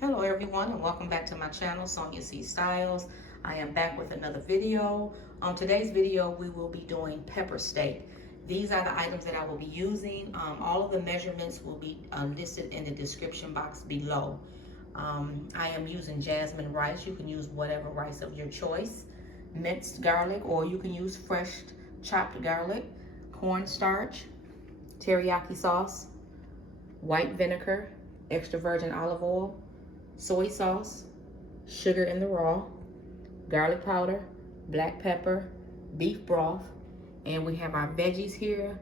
Hello everyone and welcome back to my channel, Sonia C Styles. I am back with another video. On today's video we will be doing pepper steak. These are the items that I will be using. All of the measurements will be listed in the description box below. I am using jasmine rice. You can use whatever rice of your choice. Minced garlic, or you can use fresh chopped garlic. Cornstarch, teriyaki sauce, white vinegar, extra virgin olive oil, soy sauce, sugar in the raw, garlic powder, black pepper, beef broth, and we have our veggies here,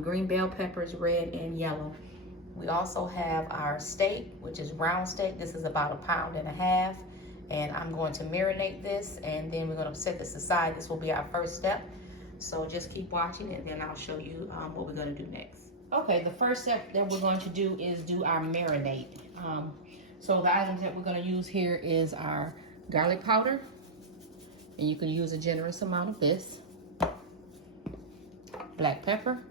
green bell peppers, red and yellow. We also have our steak, which is round steak. This is about 1.5 pounds, and I'm going to marinate this, and then we're going to set this aside. This will be our first step. So just keep watching, and then I'll show you what we're going to do next. Okay, the first step that we're going to do is do our marinade. So the items that we're going to use here is our garlic powder, and you can use a generous amount of this. Black pepper.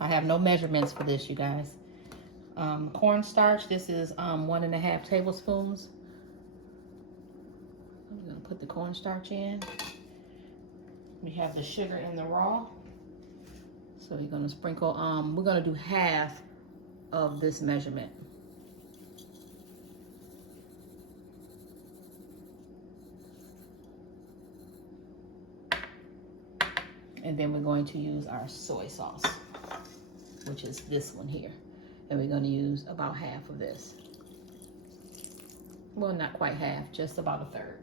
I have no measurements for this, you guys. Cornstarch, this is 1.5 tablespoons. I'm going to put the cornstarch in. We have the sugar in the raw. So you're going to sprinkle, we're going to do half of this measurement. And then we're going to use our soy sauce, which is this one here. And we're going to use about half of this. Well, not quite half, just about a third.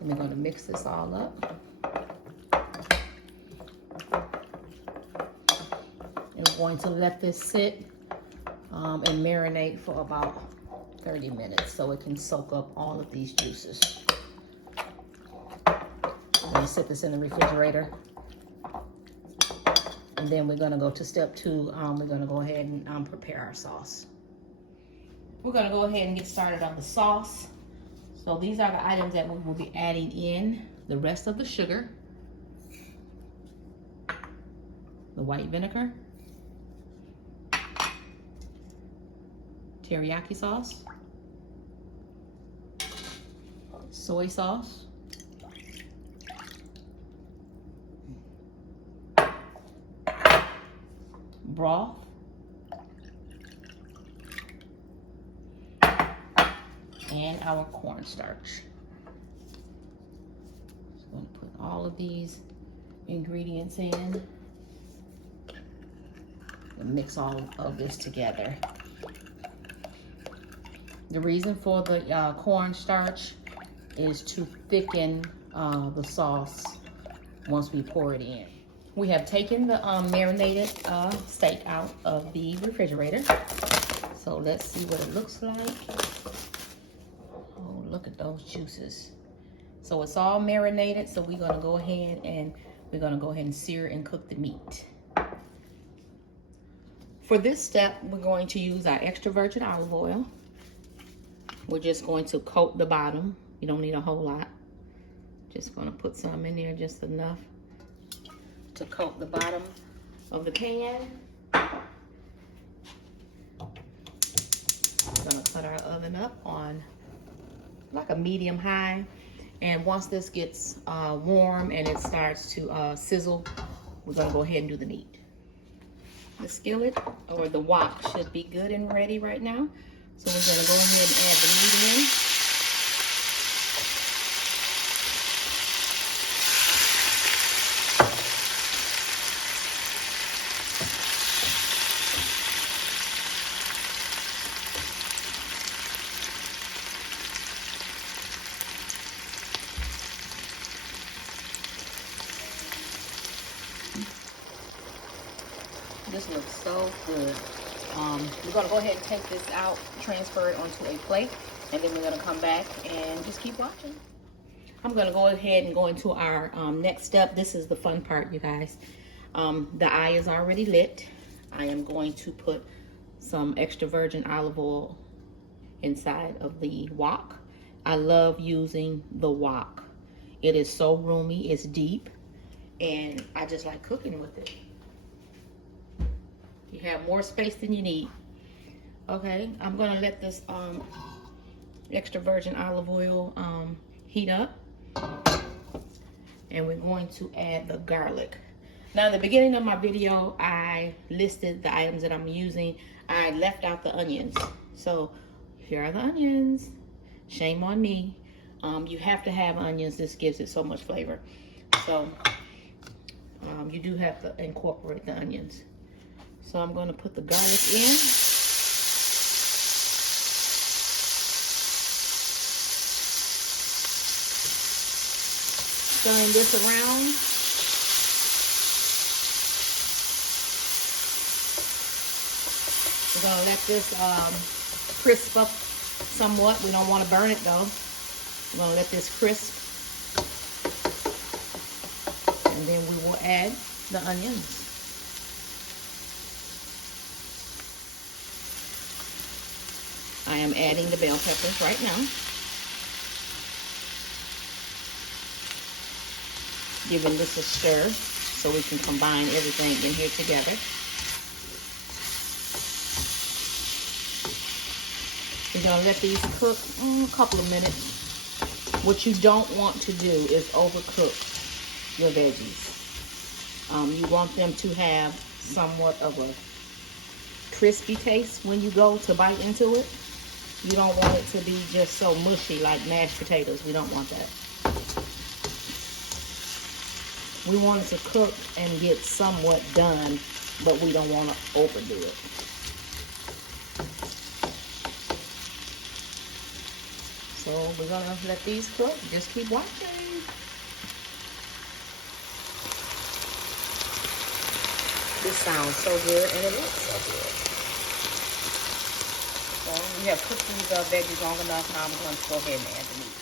And we're going to mix this all up. And we're going to let this sit and marinate for about 30 minutes so it can soak up all of these juices. I'm going to set this in the refrigerator. And then we're going to go to step 2. We're going to go ahead and prepare our sauce. We're going to go ahead and get started on the sauce. So these are the items that we will be adding in: the rest of the sugar, the white vinegar, teriyaki sauce, soy sauce, broth, and our cornstarch. So I'm going to put all of these ingredients in and mix all of this together. The reason for the cornstarch is to thicken the sauce once we pour it in. We have taken the marinated steak out of the refrigerator. So let's see what it looks like. Oh, look at those juices. So it's all marinated, so we're gonna go ahead and sear and cook the meat. For this step, we're going to use our extra virgin olive oil. We're just going to coat the bottom. You don't need a whole lot. Just gonna put some in there, just enough to coat the bottom of the pan. We're gonna put our oven up on like a medium high. And once this gets warm and it starts to sizzle, we're gonna go ahead and do the meat. The skillet or the wok should be good and ready right now. So we're gonna go ahead and add the meat in. This looks so good. We're gonna go ahead and take this out, transfer it onto a plate, and then we're gonna come back and just keep watching. I'm gonna go ahead and go into our next step. This is the fun part, you guys. The eye is already lit. I am going to put some extra virgin olive oil inside of the wok. I love using the wok. It is so roomy, it's deep, and I just like cooking with it. You have more space than you need. Okay, I'm gonna let this extra virgin olive oil heat up. And we're going to add the garlic. Now, in the beginning of my video, I listed the items that I'm using. I left out the onions. So here are the onions. Shame on me. You have to have onions. This gives it so much flavor. So you do have to incorporate the onions. So I'm going to put the garlic in. Stirring this around. We're gonna let this crisp up somewhat. We don't want to burn it though. We're gonna let this crisp, and then we will add the onions. I am adding the bell peppers right now. Giving this a stir so we can combine everything in here together. We're gonna let these cook a couple of minutes. What you don't want to do is overcook your veggies. You want them to have somewhat of a crispy taste when you go to bite into it. You don't want it to be just so mushy like mashed potatoes. We don't want that. We want it to cook and get somewhat done, but we don't want to overdo it. So we're gonna let these cook. Just keep watching. This sounds so good, and it looks so good. So we have cooked these veggies long enough. Now I'm going to go ahead and add the meat.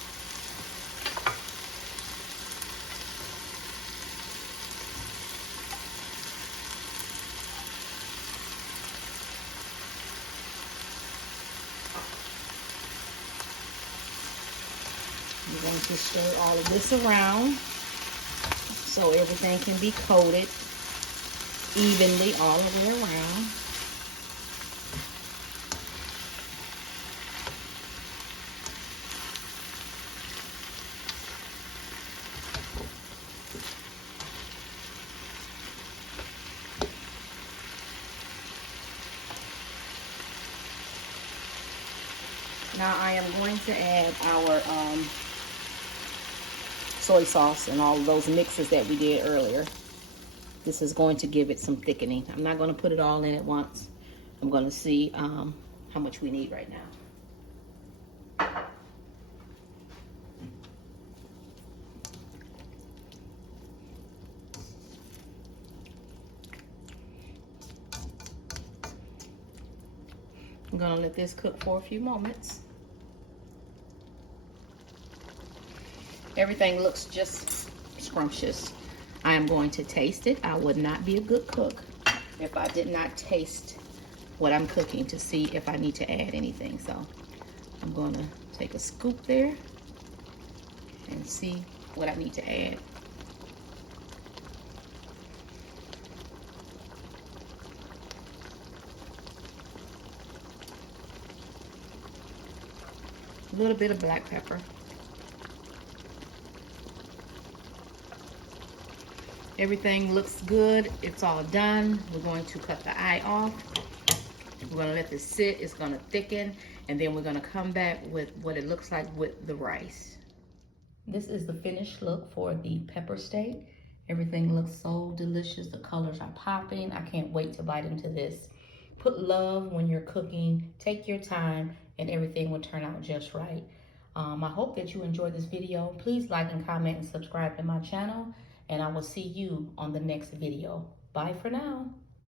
You're going to stir all of this around so everything can be coated evenly all the way around. Now I am going to add our soy sauce and all of those mixes that we did earlier. This is going to give it some thickening. I'm not going to put it all in at once. I'm going to see how much we need right now. I'm going to let this cook for a few moments. Everything looks just scrumptious. I am going to taste it. I would not be a good cook if I did not taste what I'm cooking to see if I need to add anything. So I'm going to take a scoop there and see what I need to add. A little bit of black pepper. Everything looks good. It's all done. We're going to cut the eye off. We're going to let this sit. It's going to thicken. And then we're going to come back with what it looks like with the rice. This is the finished look for the pepper steak. Everything looks so delicious. The colors are popping. I can't wait to bite into this. Put love when you're cooking. Take your time and everything will turn out just right. I hope that you enjoyed this video. Please like and comment and subscribe to my channel. And I will see you on the next video. Bye for now.